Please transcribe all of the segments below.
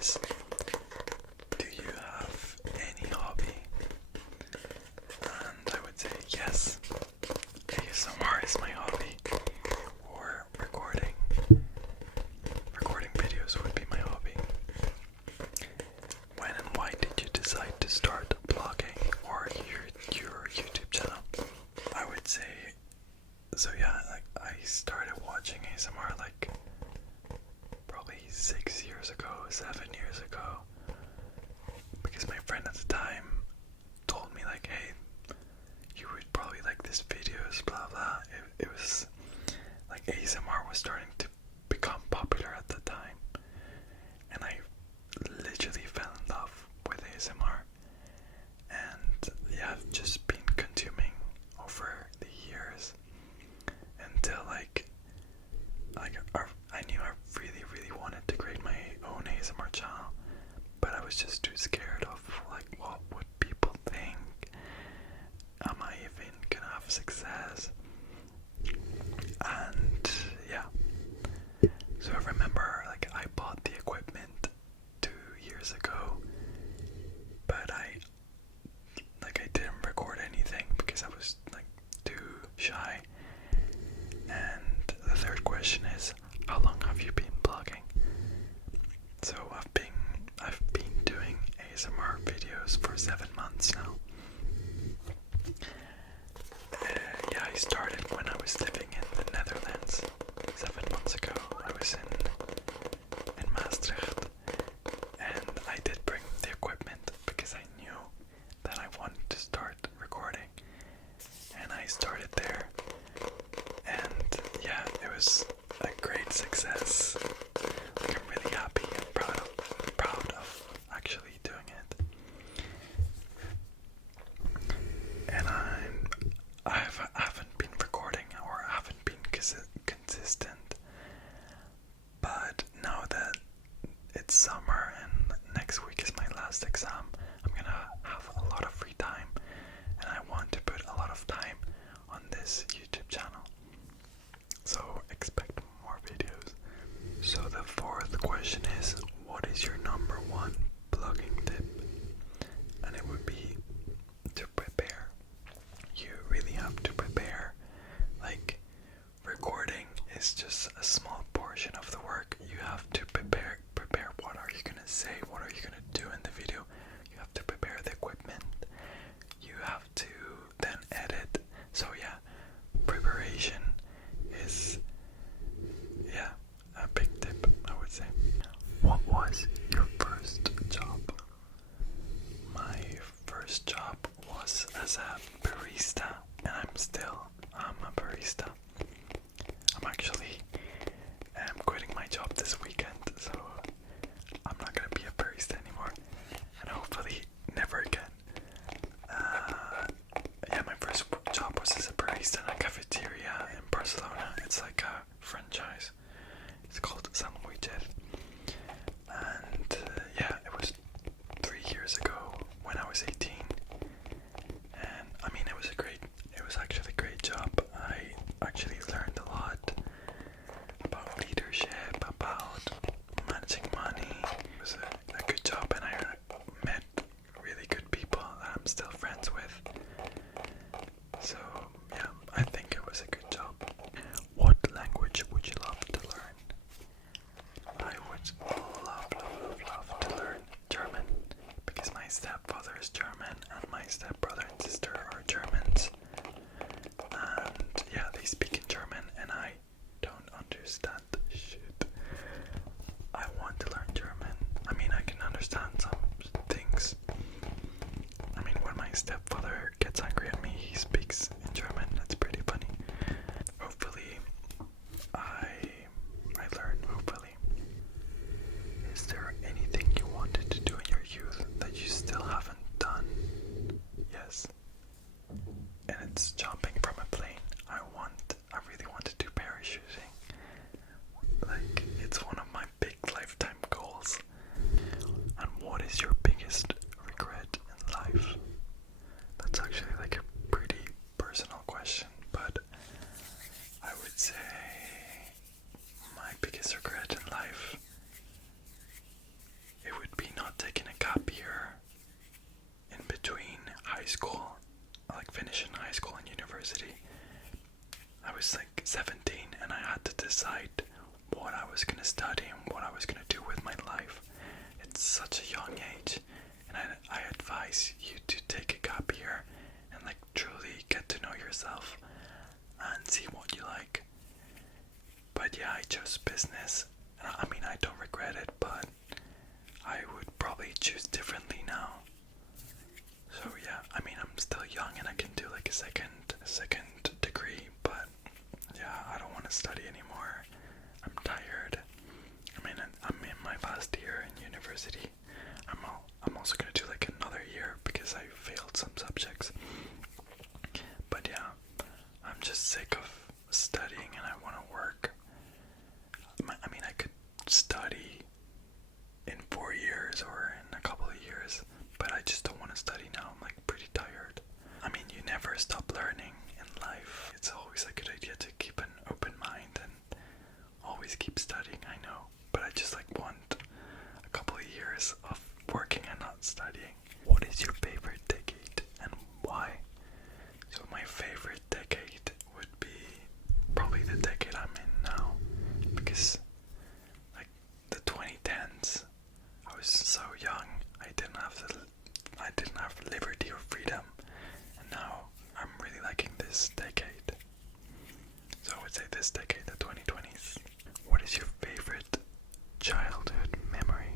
is, do you have any hobby? And I would say yes, ASMR is my hobby, or recording videos would be my hobby. When and why did you decide to start blogging or your YouTube channel? I would say, so yeah, like I started watching ASMR like probably 6 years ago, 7 years ago, because my friend at the time told me like, hey, you would probably like this videos, blah blah. It was like ASMR was starting to become popular at the time, and I literally fell in love with ASMR, and yeah, I've just been consuming over the years until like I knew I really wanted to create my own ASMR channel, but I was just too scared of like what would people think. Am I even gonna have success? And yeah, so I remember like I bought the equipment 2 years ago, but I didn't record anything because I was like too shy. And the third question is, how long have you been blogging? So I've been doing ASMR videos for 7 months now. Yeah, I started when I was living in the Netherlands 7 months ago. I was in Maastricht, and I did bring the equipment because I knew that I wanted to start recording, and I started there, and yeah, it was a great success. Like, I'm really happy and proud of actually doing it. And I haven't been recording, or haven't been consistent, but now that it's summer and next week is my last exam, I'm gonna have a lot of free time, and I want to put a lot of time on this YouTube channel, so expect more videos. So the fourth question is, what is your number one blogging tip? And it would be to prepare. You really have to prepare. Like, recording is just a small portion of the work. You have to prepare what are you gonna say, what are you gonna do in the video. You have to prepare the equipment. You have to then edit. So yeah, preparation is a big tip, I would say. What was your first job? My first job was as a barista, and I'm a barista. I'm quitting my job this weekend, so I'm not gonna be a barista anymore, and hopefully never again. Yeah, my first job was as a barista in a cafeteria in Barcelona. It's like a franchise. It's called Sandwiches. And yeah, it was 3 years ago when I was 18. And I mean, it was actually a great job. I actually learned a lot about leadership, about managing money. It was a good job, and I met really good people that I'm still friends with. So yeah, I think it was a good job. What language would you love to learn? I would love to learn German, because my stepfather is German and my stepbrother and sister are Germans. And yeah, they speak in German and I don't understand shit. I want to learn German. I mean, I can understand some things. I mean, when my stepfather gets angry at me, he speaks in German. That's pretty funny. Hopefully, I learn, hopefully. Is there anything you wanted to do in your youth that you still haven't done yet? school, like finishing high school and university, I was like 17 and I had to decide what I was gonna study and what I was gonna do with my life. It's such a young age, and I advise you to take a gap year and like truly get to know yourself and see what you like. But yeah, I chose business. I mean, I don't regret it, but I would probably choose differently now. So yeah, I mean, I'm still young and I can do like a second degree, but yeah, I don't want to study anymore. I'm tired. I mean, I'm in my last year in university. I'm also gonna do like another year because I failed some subjects. But yeah, I'm just sick of studying and I want to work. I mean, I could study in 4 years or in a couple of years, but I just don't want to study now. I'm like pretty tired. I mean, you never stop learning in life. It's always a good idea to keep an open mind and always keep studying, I know. But I just like want a couple of years of working and not studying. What is your favorite decade and why? So my favorite decade would be probably the decade I'm in now, because like the 2010s, I was so young, I didn't have liberty or freedom, and now I'm really liking this decade. So I would say this decade, the 2020s. What is your favorite childhood memory?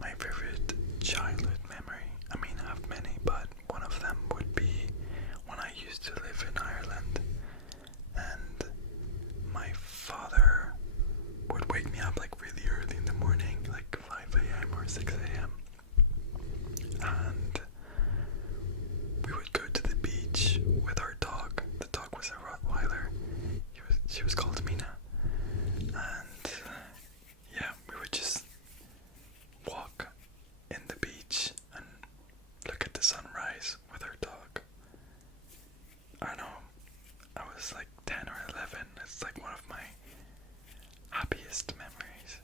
My favorite childhood memory, I mean, I have many, but one of them would be when I used to live in Ireland, and my father would wake me up like really early in the morning, like 5 a.m. or 6 a.m. And we would go to the beach with our dog. The dog was a Rottweiler. She was called Mina. And yeah, we would just walk in the beach and look at the sunrise with our dog. I don't know, I was like 10 or 11. It's like one of my happiest memories.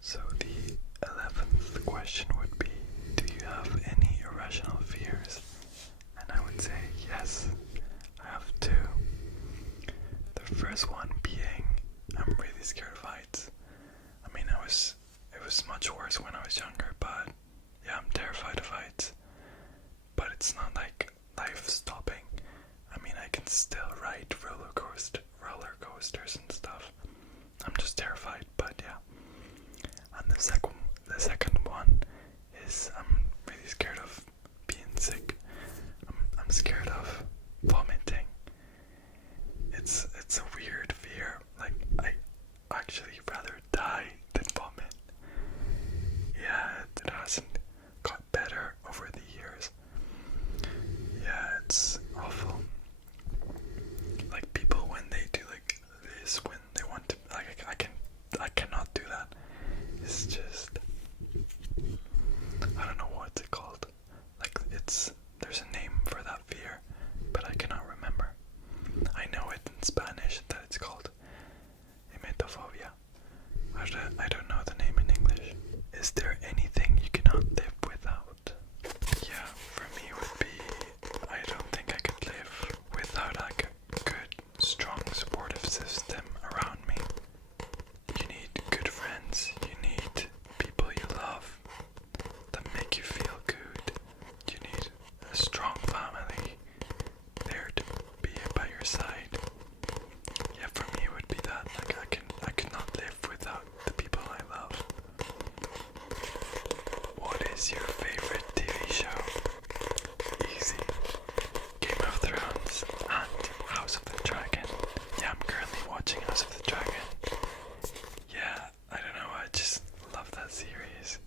So the 11th question would be, do you have any irrational fears? And I would say yes, I have two. The first one being, I'm really scared of heights. I mean, it was much worse when I was younger, but yeah, I'm terrified of heights. But it's not like life stopping. I mean, I can still ride roller coasters and stuff. I'm just terrified, but yeah. And the second one is I'm really scared of being sick. I'm scared of vomiting. It's a weird fear. Like, I actually rather die than vomit. Yeah, it hasn't got better over the years. Yeah, it's awful. Like, people when they do like this, when they want to, like, I cannot do that. It's just, I don't know what's it called. Like, there's a name for that fear, but I cannot remember. I know it in Spanish that it's called emetophobia. I don't know the name in English. Is there anything you cannot live without? Yeah, for me it would be, I don't think I could live without like a good, strong, supportive system around me. You need good friends, you need people you love that make you feel good. You need a strong family there to be by your side. Yeah, for me it would be that. Like, I could not live without the people I love. What is your favorite TV show? Easy. Game of Thrones and House of the Dragon. Yeah, I'm currently watching House of the Dragon. Yeah, I don't know, I just love that series.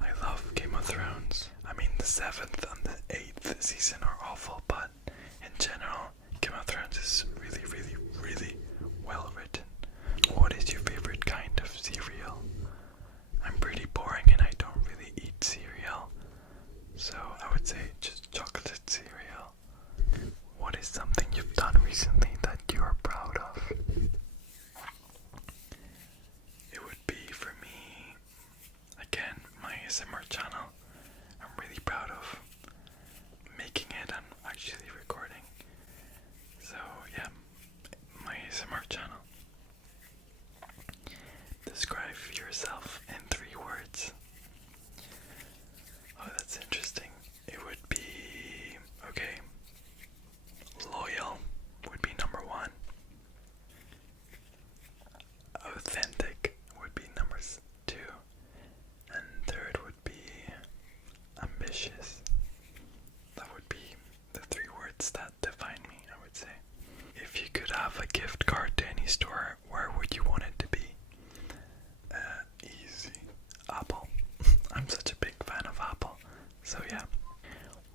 I love Game of Thrones. I mean, the 7th and the 8th season are awful, but in general, Game of Thrones is really, really, really well written. What is your favorite kind of cereal? I'm pretty boring and I don't really eat cereal, so I would say just chocolate cereal. What is something you've done recently that you are proud of? It would be, for me, again, my ASMR channel. I'm So yeah,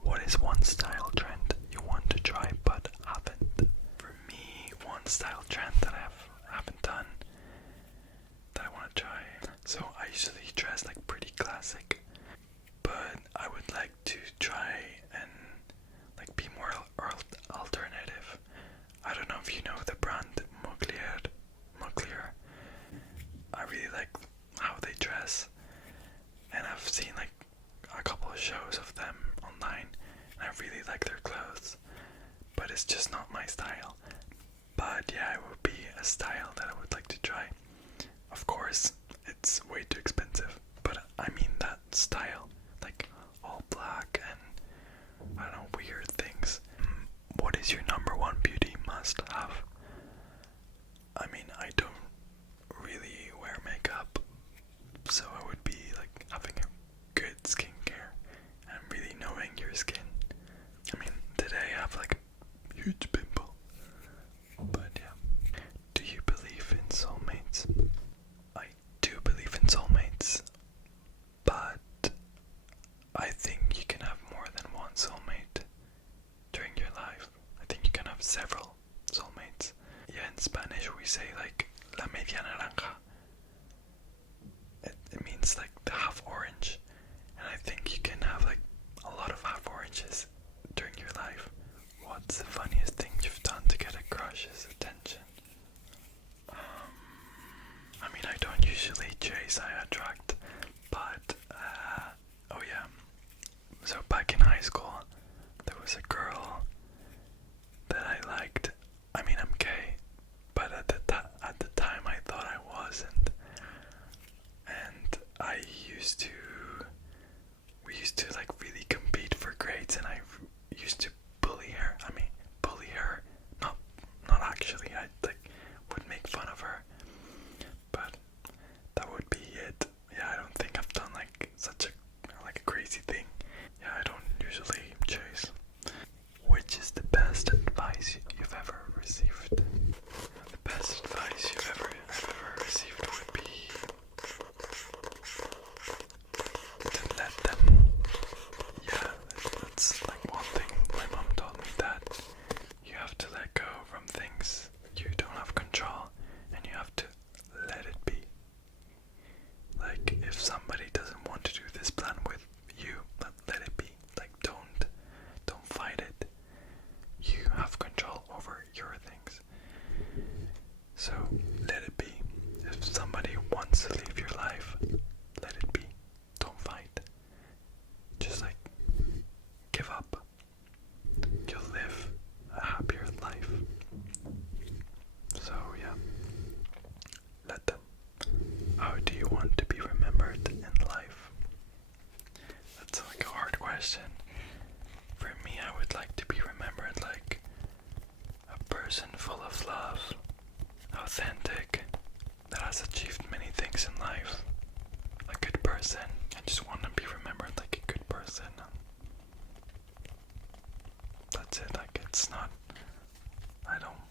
what is one style trend you want to try but haven't? For me, one style trend that I haven't done that I want to try. So I usually dress like pretty classic, but I would like to try and like be more alternative. I don't know if you know the brand Mugler. I really like how they dress, and I've seen like a couple of shows of them online, and I really like their clothes, but it's just not my style. But yeah, it would be a style that I would like to try. Of course, it's way too expensive, but I mean that style, like all black and I don't know, weird things. What is your number one beauty must have? I mean, I don't really wear makeup, so I would be like having a good skincare and really knowing your skin. I mean, today I have like a huge pimple, but yeah. Do you believe in soulmates? I do believe in soulmates, but I think you can have more than one soulmate during your life. I think you can have several soulmates. Yeah, in Spanish we say like la media naranja. It means like the half orange, and I think you can have like a lot of half oranges during your life. What's the funniest thing you've done to get a crush's attention? I mean, I don't usually chase, I attract, but oh yeah. So back in high school, there was a girl that I liked. I mean, I'm gay, but at the time I thought I wasn't. And we used to like really compete for grades, and I used to bully her. I mean, bully her, not actually. I like would make fun of her, but that would be it. Yeah, I don't think I've done like such a crazy thing. Yeah, I don't usually chase. Which is the best advice you've ever received? The best advice I've ever received would be to let them. Yeah, that's like one thing my mom told me, that you have to let go from things you don't have control, and you have to let it be. Like, if somebody doesn't want to do this plan with you, let it be. Like, don't fight it. You have control over your things. So let it be. If somebody wants to leave your life, let it be. Don't fight. Just like give up. You'll live a happier life. So yeah, let them. How do you want to be remembered in life? That's like a hard question. For me, I would like to be remembered like a person full of love, authentic, that has achieved many things in life. A good person. I just want to be remembered like a good person. That's it. Like, it's not, I don't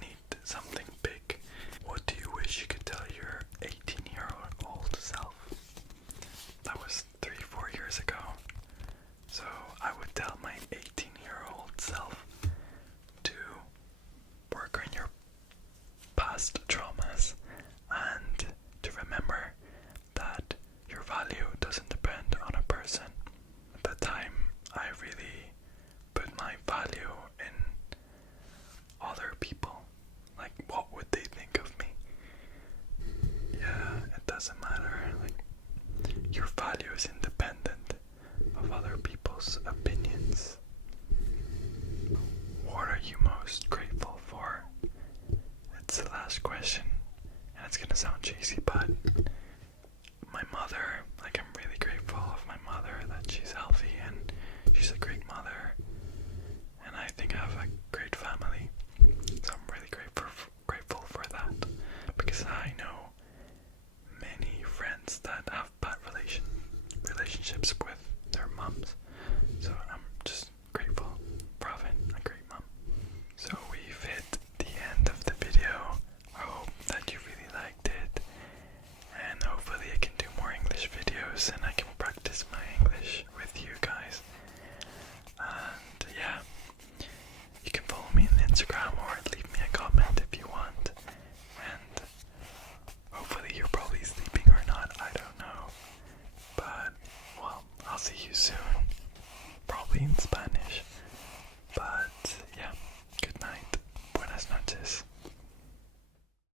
need something big. What do you wish you could tell your 18-year-old self? That was 3-4 years ago. So I would tell my 18-year-old self to work on your past traumas and to remember that your value doesn't depend on a person. At the time, I really put my value in other people. Like, what would they think of me? Yeah, it doesn't matter. Like, your value is independent of other people's opinions. What are you most grateful for? It's the last question, and it's gonna sound cheesy, but my mother, like, I'm really grateful of my mother, that she's healthy and she's a great mother, and I think I have a great family. So I'm really grateful for that, because I know many friends that have bad relationships with their moms. So I'm just grateful for having a great mom. So we've hit the end of the video. I hope that you really liked it, and hopefully I can do more English videos and I can practice my English with you guys. see you soon. Probably in Spain.